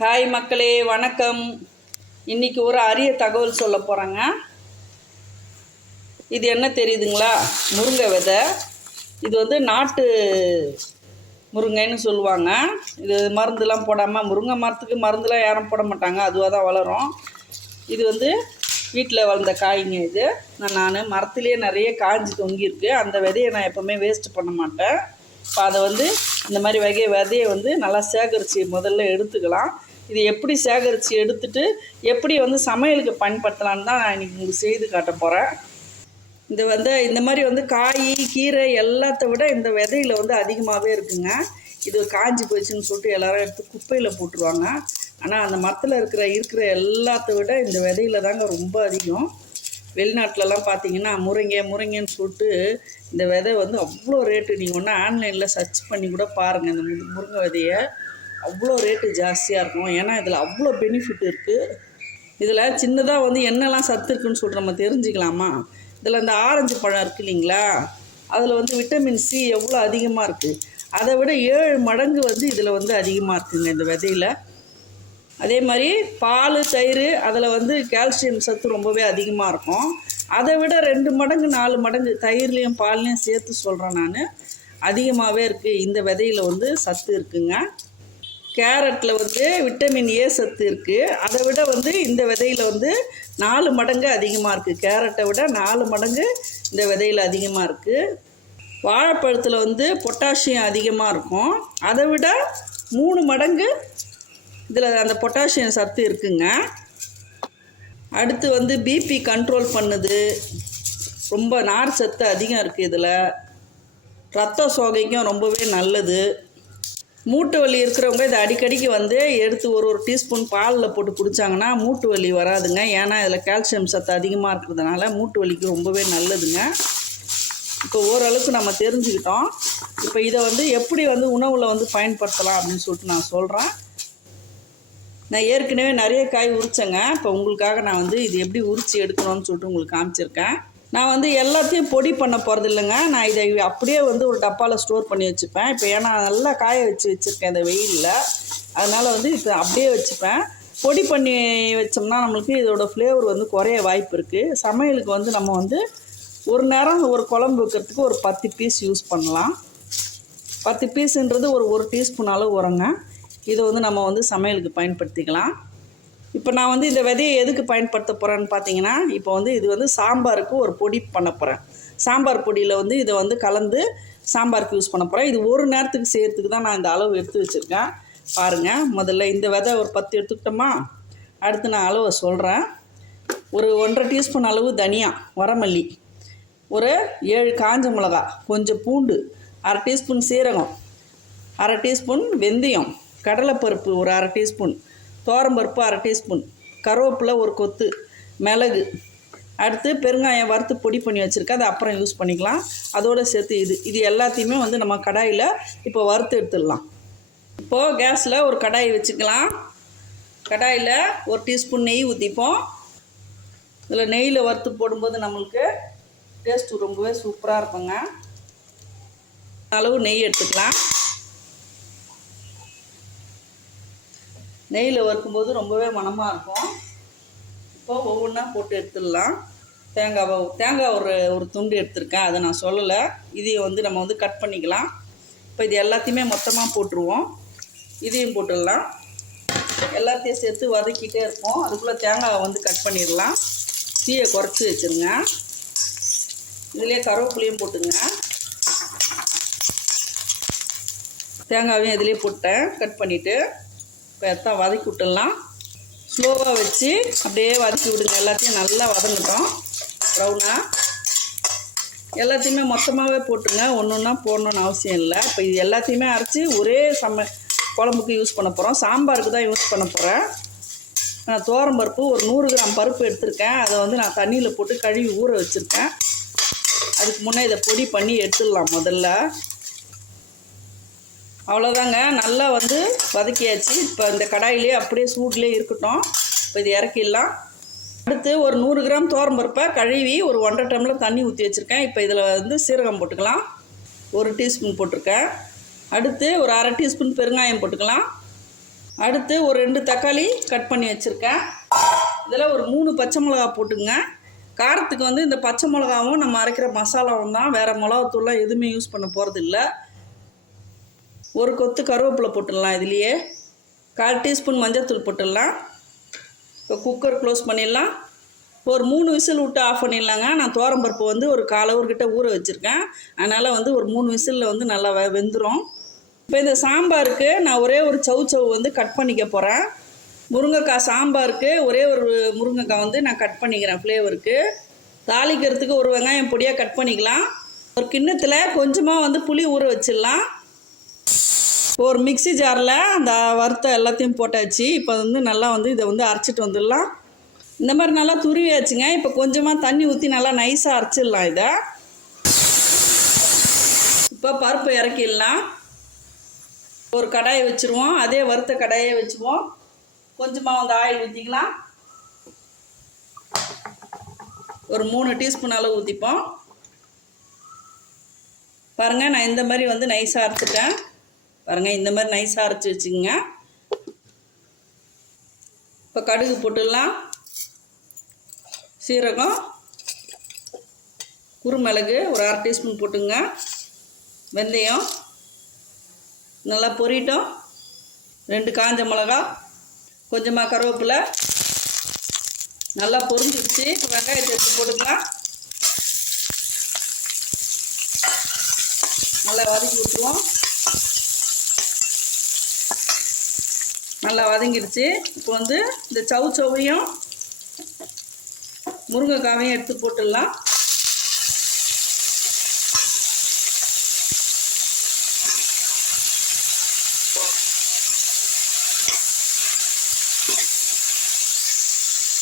Hi மக்களே வணக்கம். இன்றைக்கி ஒரு அரிய தகவல் சொல்ல போகிறேங்க இது என்ன தெரியுதுங்களா? முருங்கை விதை. இது வந்து நாட்டு முருங்கைன்னு சொல்லுவாங்க. இது மருந்துலாம் போடாமல் முருங்கை மரத்துக்கு மருந்துலாம் யாரும் போட மாட்டாங்க. அதுவாக தான் வளரும். இது வந்து வீட்டில் வளர்ந்த காய்ங்க இது. நான் நான் மரத்துலேயே நிறைய காஞ்சி தொங்கியிருக்கு. அந்த விதையை நான் எப்போவுமே வேஸ்ட் பண்ண மாட்டேன். இப்போ அதை வந்து இந்த மாதிரி வகை விதையை வந்து நல்லா சேகரித்து முதல்ல எடுத்துக்கலாம். இது எப்படி சேகரித்து எடுத்துட்டு எப்படி வந்து சமையலுக்கு பயன்படுத்தலான்னு தான் நான் இன்றைக்கி உங்களுக்கு செய்து காட்ட போகிறேன் இந்த வந்து இந்த மாதிரி வந்து காய் கீரை எல்லாத்த விட இந்த விதையில் வந்து அதிகமாகவே இருக்குங்க. இது காஞ்சி போச்சுன்னு சொல்லிட்டு எல்லோரும் எடுத்து குப்பையில் போட்டுருவாங்க. ஆனால் அந்த மரத்தில் இருக்கிற இருக்கிற எல்லாத்த விட இந்த விதையில தாங்க ரொம்ப அதிகம். வெளிநாட்டிலலாம் பார்த்தீங்கன்னா முருங்கை முருங்கைன்னு சொல்லிட்டு இந்த விதை வந்து அவ்வளோ ரேட்டு நீங்கள் ஒன்று ஆன்லைனில் சர்ச் பண்ணி கூட பாருங்கள் இந்த முருங்கை விதையை அவ்வளோ ரேட்டு ஜாஸ்தியாக இருக்கும். ஏன்னா இதில் அவ்வளோ பெனிஃபிட் இருக்குது இதில் சின்னதாக வந்து என்னெல்லாம் சத்து இருக்குன்னு சொல்லிட்டு நம்ம தெரிஞ்சுக்கலாமா? இதில் இந்த ஆரஞ்சு பழம் இருக்கு இல்லைங்களா? அதில் வந்து விட்டமின் சி எவ்வளோ அதிகமாக இருக்குது அதை விட ஏழு மடங்கு வந்து இதில் வந்து அதிகமாக இருக்குதுங்க இந்த விதையில். அதே மாதிரி பால் தயிர் அதில் வந்து கால்சியம் சத்து ரொம்பவே அதிகமாக இருக்கும். அதை விட ரெண்டு மடங்கு நாலு மடங்கு தயிர்லேயும் பால்லையும் சேர்த்து சொல்கிறேன் நான். அதிகமாகவே இருக்குது இந்த விதையில் வந்து சத்து இருக்குங்க. கேரட்டில் வந்து விட்டமின் ஏ சத்து இருக்குது அதை விட வந்து இந்த விதையில் வந்து நாலு மடங்கு அதிகமாக இருக்குது கேரட்டை விட நாலு மடங்கு இந்த விதையில் அதிகமாக இருக்குது வாழைப்பழத்தில் வந்து பொட்டாசியம் அதிகமாக இருக்கும். அதை விட மூணு மடங்கு இதில் அந்த பொட்டாசியம் சத்து இருக்குங்க. அடுத்து வந்து பிபி கண்ட்ரோல் பண்ணுது. ரொம்ப நார் சத்து அதிகம் இருக்குது இதில். ரத்த சோகைக்கும் ரொம்பவே நல்லது. மூட்டு வலி இருக்கிறவங்க இதை அடிக்கடிக்கு வந்து எடுத்து ஒரு ஒரு டீஸ்பூன் பாலில் போட்டு குடித்தாங்கன்னா மூட்டு வலி வராதுங்க. ஏன்னா இதில் கால்சியம் சத்து அதிகமாக இருக்கிறதுனால மூட்டு வலிக்கு ரொம்பவே நல்லதுங்க. இப்போ ஓரளவுக்கு நம்ம தெரிஞ்சுக்கிட்டோம். இப்போ இதை வந்து எப்படி வந்து உணவில் வந்து பயன்படுத்தலாம் அப்படின்னு சொல்லிட்டு நான் சொல்கிறேன் நான் ஏற்கனவே நிறைய காய் உரிச்சேங்க. இப்போ உங்களுக்காக நான் வந்து இது எப்படி உரித்து எடுக்கணும்னு சொல்லிட்டு உங்களுக்கு காமிச்சிருக்கேன். நான் வந்து எல்லாத்தையும் பொடி பண்ண போகிறது இல்லைங்க. நான் இதை அப்படியே வந்து ஒரு டப்பாவில் ஸ்டோர் பண்ணி வச்சுப்பேன். இப்போ ஏன்னா நல்லா காய வச்சு வச்சுருக்கேன் இந்த வெயிலில். அதனால் வந்து இப்போ அப்படியே வச்சுப்பேன். பொடி பண்ணி வச்சோம்னா நம்மளுக்கு இதோட ஃப்ளேவர் வந்து குறைய வாய்ப்பு இருக்குது சமையலுக்கு வந்து நம்ம வந்து ஒரு நேரம் ஒரு குழம்பு வைக்கிறதுக்கு ஒரு பத்து பீஸ் யூஸ் பண்ணலாம். பத்து பீஸுன்றது ஒரு ஒரு டீஸ்பூன் அளவு உரங்க. இதை வந்து நம்ம வந்து சமையலுக்கு பயன்படுத்திக்கலாம். இப்போ நான் வந்து இந்த விதையை எதுக்கு பயன்படுத்த போகிறேன்னு பார்த்தீங்கன்னா இப்போ வந்து இது வந்து சாம்பாருக்கு ஒரு பொடி பண்ண போகிறேன் சாம்பார் பொடியில் வந்து இதை வந்து கலந்து சாம்பாருக்கு யூஸ் பண்ண போகிறேன் இது ஒரு நேரத்துக்கு செய்கிறதுக்கு தான் நான் இந்த அளவு எடுத்து வச்சுருக்கேன். பாருங்கள் முதல்ல இந்த விதை ஒரு பத்து எடுத்துக்கிட்டோமா? அடுத்து நான் அளவை சொல்கிறேன் ஒரு ஒன்றரை டீஸ்பூன் அளவு தனியா வரமல்லி ஒரு ஏழு காஞ்ச மிளகா கொஞ்சம் பூண்டு அரை டீஸ்பூன் சீரகம் அரை டீஸ்பூன் வெந்தயம் கடலைப்பருப்பு ஒரு அரை டீஸ்பூன் பருப்பு அரை டீஸ்பூன் கருவேப்பிலை ஒரு கொத்து மிளகு. அடுத்து பெருங்காயம் வறுத்து பொடி பண்ணி வச்சுருக்கேன். அதை அப்புறம் யூஸ் பண்ணிக்கலாம். அதோடு சேர்த்து இது இது எல்லாத்தையுமே வந்து நம்ம கடாயில் இப்போ வறுத்து எடுத்துடலாம். இப்போது கேஸில் ஒரு கடாய் வச்சுக்கலாம். கடாயில் ஒரு டீஸ்பூன் நெய் ஊற்றிப்போம் இதில் நெய்யில் வறுத்து போடும்போது நம்மளுக்கு டேஸ்ட்டு ரொம்பவே சூப்பராக இருக்குங்க. அளவு நெய் எடுத்துக்கலாம். நெய்யில் வறுக்கும்போது ரொம்பவே மனமாக இருக்கும். இப்போ ஒவ்வொன்றா போட்டு எடுத்துடலாம். தேங்காவை தேங்காய் ஒரு ஒரு துண்டு எடுத்திருக்கேன். அதை நான் சொல்லலை. இதையும் வந்து நம்ம வந்து கட் பண்ணிக்கலாம். இப்போ இது எல்லாத்தையுமே மொத்தமாக போட்டுருவோம். இதையும் போட்டுடலாம். எல்லாத்தையும் சேர்த்து வதக்கிட்டே இருப்போம். அதுக்குள்ளே தேங்காவை வந்து கட் பண்ணிடலாம். தீயை குறைச்சி வச்சுருங்க. இதுலேயே கருவேப்பிலையும் போட்டுங்க. தேங்காவையும் இதிலே போட்டேன். கட் பண்ணிவிட்டு இப்போ எத்தான் வதக்கி விட்டுடலாம். ஸ்லோவாக வச்சு அப்படியே வதக்கி விடுங்க. எல்லாத்தையும் நல்லா வதங்கட்டும். ப்ரௌனாக எல்லாத்தையுமே மொத்தமாகவே போட்டுருங்க ஒன்று ஒன்றா போடணுன்னு அவசியம் இல்லை. இப்போ இது எல்லாத்தையுமே அரைச்சி ஒரே சம குழம்புக்கு யூஸ் பண்ண போகிறோம் சாம்பாருக்கு தான் யூஸ் பண்ண போகிறேன் நான் தோரம் பருப்பு ஒரு நூறு கிராம் பருப்பு எடுத்திருக்கேன். அதை வந்து நான் தண்ணியில் போட்டு கழுவி ஊற வச்சுருக்கேன். அதுக்கு முன்னே இதை பொடி பண்ணி எடுத்துடலாம் முதல்ல. அவ்வளோதாங்க நல்லா வந்து வதக்கியாச்சு. இப்போ இந்த கடாயிலே அப்படியே சூட்லேயே இருக்கட்டும். இப்போ இது இறக்கிடலாம். அடுத்து ஒரு நூறு கிராம் பருப்பை கழுவி ஒரு ஒன்றரை டம்ளர் தண்ணி ஊற்றி வச்சுருக்கேன். இப்போ இதில் வந்து சீரகம் போட்டுக்கலாம். ஒரு டீஸ்பூன் போட்டிருக்கேன். அடுத்து ஒரு அரை டீஸ்பூன் பெருங்காயம் போட்டுக்கலாம். அடுத்து ஒரு ரெண்டு தக்காளி கட் பண்ணி வச்சுருக்கேன். இதில் ஒரு மூணு பச்சை மிளகா போட்டுங்க காரத்துக்கு வந்து இந்த பச்சை மிளகாவும் நம்ம அரைக்கிற மசாலாவும் தான். வேறு மிளகாத்தூள்லாம் எதுவுமே யூஸ் பண்ண போகிறது இல்லை ஒரு கொத்து கருவேப்பிலை போட்டுடலாம் இதுலேயே. கால் டீஸ்பூன் மஞ்சள்தூள் போட்டுடலாம். இப்போ குக்கர் க்ளோஸ் பண்ணிடலாம். ஒரு மூணு விசில் விட்டு ஆஃப் பண்ணிடலாங்க. நான் தோரம்பருப்பு வந்து ஒரு கால் hour ஊற வச்சுருக்கேன். அதனால் வந்து ஒரு மூணு விசிலில் வந்து நல்லா வெ வெந்துடும் இப்போ இந்த சாம்பாருக்கு நான் ஒரே ஒரு சவு சவு வந்து கட் பண்ணிக்க போகிறேன் முருங்கைக்காய் சாம்பாருக்கு ஒரே ஒரு முருங்கைக்காய் வந்து நான் கட் பண்ணிக்கிறேன் ஃப்ளேவருக்கு. தாளிக்கிறதுக்கு ஒரு வெங்காயம் பொடியாக கட் பண்ணிக்கலாம். ஒரு கிண்ணத்தில் கொஞ்சமாக வந்து புளி ஊற வச்சிடலாம். ஒரு மிக்ஸி ஜாரில் அந்த வறுத்த எல்லாத்தையும் போட்டாச்சு. இப்போ வந்து நல்லா வந்து இதை வந்து அரைச்சிட்டு வந்துடலாம். இந்த மாதிரி நல்லா துருவியாச்சுங்க. இப்போ கொஞ்சமாக தண்ணி ஊற்றி நல்லா நைஸாக அரைச்சிடலாம் இதை. இப்போ பருப்பு இறக்கிடலாம். ஒரு கடாயை வச்சுருவோம். அதே வறுத்த கடாயை வச்சுருவோம். கொஞ்சமாக வந்து ஆயில் ஊற்றிக்கலாம் ஒரு மூணு டீஸ்பூன் அளவு ஊற்றிப்போம் பாருங்கள் நான் இந்த மாதிரி வந்து நைஸாக அரைச்சிட்டேன். பாருங்கள் இந்த மாதிரி நைஸாக அரைச்சி வச்சுக்கோங்க. இப்போ கடுகு போட்டுடலாம். சீரகம் குருமிளகு ஒரு அரை டீஸ்பூன் போட்டுங்க. வெந்தயம் நல்லா பொரியட்டும் ரெண்டு காஞ்ச மிளகா கொஞ்சமாக கருவேப்பிலை. நல்லா பொரிஞ்சிருச்சு. வெங்காயத்தை எடுத்து போட்டுக்கலாம். நல்லா வதக்கி விட்டுருவோம். நல்லா வதங்கிடுச்சு. இப்போ வந்து இந்த சவு சவையும் முருங்கைக்காவையும் எடுத்து போட்டுடலாம்.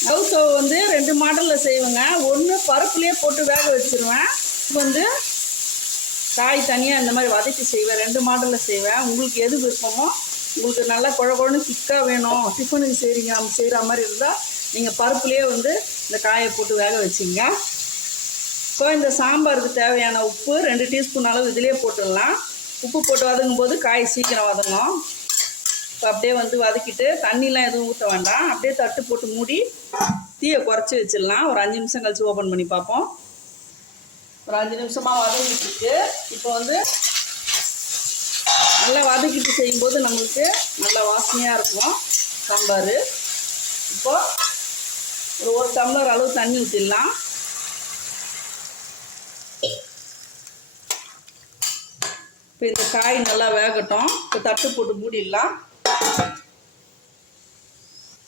சவு சவு வந்து ரெண்டு மாடலில் செய்வேங்க. ஒன்று பருப்புலேயே போட்டு வேக வச்சுருவேன். இப்போ வந்து காய் தனியாக இந்த மாதிரி வதக்கி செய்வேன். ரெண்டு மாடலில் செய்வேன். உங்களுக்கு எது விருப்பமோ உங்களுக்கு நல்லா குழ குழன்னு திக்காக வேணும். டிஃபனுக்கு செய்கிறீங்க செய்கிற மாதிரி இருந்தால் நீங்கள் பருப்புலேயே வந்து இந்த காயை போட்டு வேக வச்சிங்க இப்போ இந்த சாம்பாருக்கு தேவையான உப்பு ரெண்டு டீஸ்பூன் அளவு இதிலே போட்டுடலாம். உப்பு போட்டு வதங்கும் போது காய் சீக்கிரம் வதங்கும் இப்போ அப்படியே வந்து வதக்கிட்டு தண்ணிலாம் எதுவும் ஊற்ற வேண்டாம். அப்படியே தட்டு போட்டு மூடி தீயை குறைச்சி வச்சிடலாம். ஒரு அஞ்சு நிமிஷம் கழிச்சு ஓப்பன் பண்ணி பார்ப்போம். ஒரு அஞ்சு நிமிஷமாக வதங்கிட்டு இப்போ வந்து நல்லா வதக்கிட்டு செய்யும்போது நம்மளுக்கு நல்லா வாசனையாக இருக்கும். சாம்பார். இப்போது ஒரு ஒரு டம்ளர் அளவு தண்ணி ஊற்றிடலாம் இப்போ இந்த காய் நல்லா வேகட்டும். இப்போ தட்டு போட்டு மூடிடலாம்.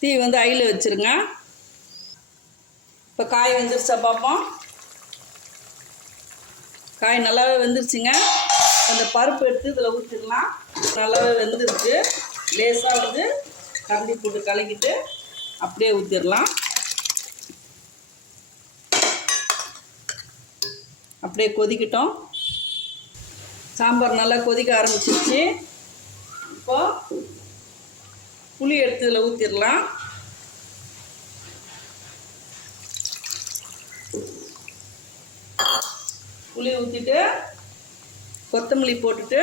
தீ வந்து ஐயில் வச்சுருங்க. இப்போ காய் வெந்துருச்சா பார்ப்போம் காய் நல்லாவே வெந்துருச்சுங்க. அந்த பருப்பு எடுத்து இதில் ஊற்றிடலாம். நல்லாவே வெந்துருச்சு. லேசாக வந்து கரண்டி போட்டு கலக்கிட்டு அப்படியே ஊற்றிடலாம் அப்படியே கொதிக்கட்டும். சாம்பார் நல்லா கொதிக்க ஆரம்பிச்சிருச்சு. இப்போ புளி எடுத்து இதில் ஊற்றிடலாம் புளி ஊற்றிட்டு கொத்தமல்லி போட்டுட்டு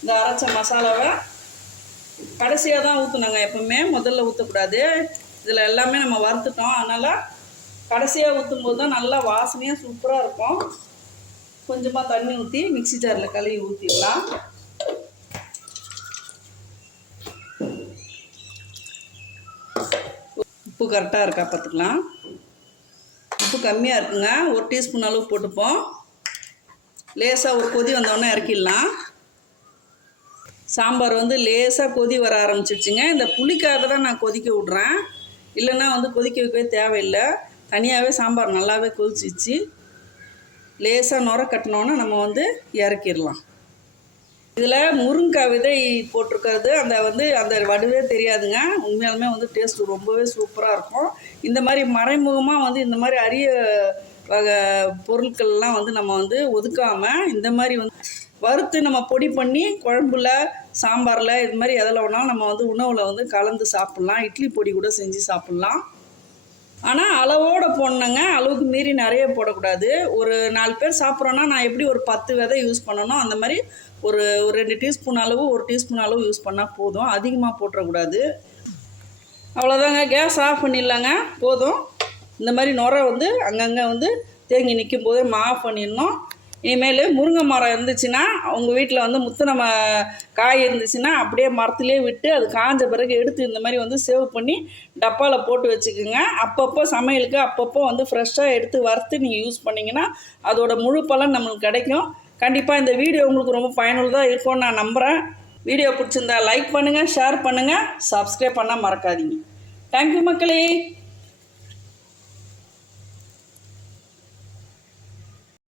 இந்த அரைச்ச மசாலாவை கடைசியாக தான் ஊற்றணுங்க எப்பவுமே. முதல்ல ஊற்றக்கூடாது இதில் எல்லாமே நம்ம வறுத்துட்டோம். அதனால் கடைசியாக ஊற்றும் போது தான் நல்லா வாசனையாக சூப்பராக இருக்கும். கொஞ்சமாக தண்ணி ஊற்றி மிக்ஸி ஜாரில் கழுவி ஊற்றிடலாம் உப்பு கரெக்டாக இருக்கா பார்த்துக்கலாம். உப்பு கம்மியாக இருக்குங்க. ஒரு டீஸ்பூன் அளவு போட்டுப்போம். லேசாக ஒரு கொதி வந்தோடனே இறக்கிடலாம். சாம்பார் வந்து லேசாக கொதி வர ஆரம்பிச்சிடுச்சுங்க இந்த புளிக்காக தான் நான் கொதிக்க விட்றேன். இல்லைன்னா வந்து கொதிக்க வைக்கவே தேவையில்லை. தனியாகவே சாம்பார் நல்லாவே கொதிச்சிச்சு லேசாக நுர கட்டினோன்னே நம்ம வந்து இறக்கிடலாம். இதில் முருங்கைக்காய் விதை போட்டிருக்கிறது. அந்த வந்து அந்த வடுவே தெரியாதுங்க. உண்மையாலுமே வந்து டேஸ்ட் ரொம்பவே சூப்பராக இருக்கும். இந்த மாதிரி மறைமுகமாக வந்து இந்த மாதிரி அரிய வகை பொருட்கள்லாம் வந்து நம்ம வந்து ஒதுக்காமல் இந்த மாதிரி வந்து வறுத்து நம்ம பொடி பண்ணி குழம்புல சாம்பாரில் இது மாதிரி எதில் வேணாலும் நம்ம வந்து உணவில் வந்து கலந்து சாப்பிட்லாம். இட்லி பொடி கூட செஞ்சு சாப்பிட்லாம். ஆனால் அளவோடு போடணுங்க. அளவுக்கு மீறி நிறைய போடக்கூடாது. ஒரு நாலு பேர் சாப்பிட்றோன்னா நான் எப்படி ஒரு பத்து விதை யூஸ் பண்ணணும் அந்த மாதிரி ஒரு ஒரு ரெண்டு டீஸ்பூன் அளவு ஒரு டீஸ்பூன் அளவு யூஸ் பண்ணால் போதும். அதிகமாக போட்டுறக்கூடாது. அவ்வளோதாங்க கேஸ் ஆஃப் பண்ணிடலாங்க. போதும். இந்த மாதிரி நுரை வந்து அங்கங்கே வந்து தேங்கி நிற்கும் போதே மாஃப் பண்ணிடணும். இனிமேல் முருங்கை மரம் இருந்துச்சுன்னா உங்கள் வீட்டில் வந்து முத்தின ம காய் இருந்துச்சுன்னா அப்படியே மரத்துலேயே விட்டு அது காஞ்ச பிறகு எடுத்து இந்த மாதிரி வந்து சேவ் பண்ணி டப்பாவில் போட்டு வச்சுக்கோங்க. அப்பப்போ சமையலுக்கு அப்பப்போ வந்து ஃப்ரெஷ்ஷாக எடுத்து வறுத்து நீங்கள் யூஸ் பண்ணிங்கன்னா அதோட முழு பலன் நம்மளுக்கு கிடைக்கும். கண்டிப்பாக இந்த வீடியோ உங்களுக்கு ரொம்ப பயனுள்ளதாக இருக்கும்னு நான் நம்புகிறேன் வீடியோ பிடிச்சிருந்தா லைக் பண்ணுங்கள் ஷேர் பண்ணுங்கள் சப்ஸ்கிரைப் பண்ணால் மறக்காதீங்க. தேங்க்யூ மக்களே.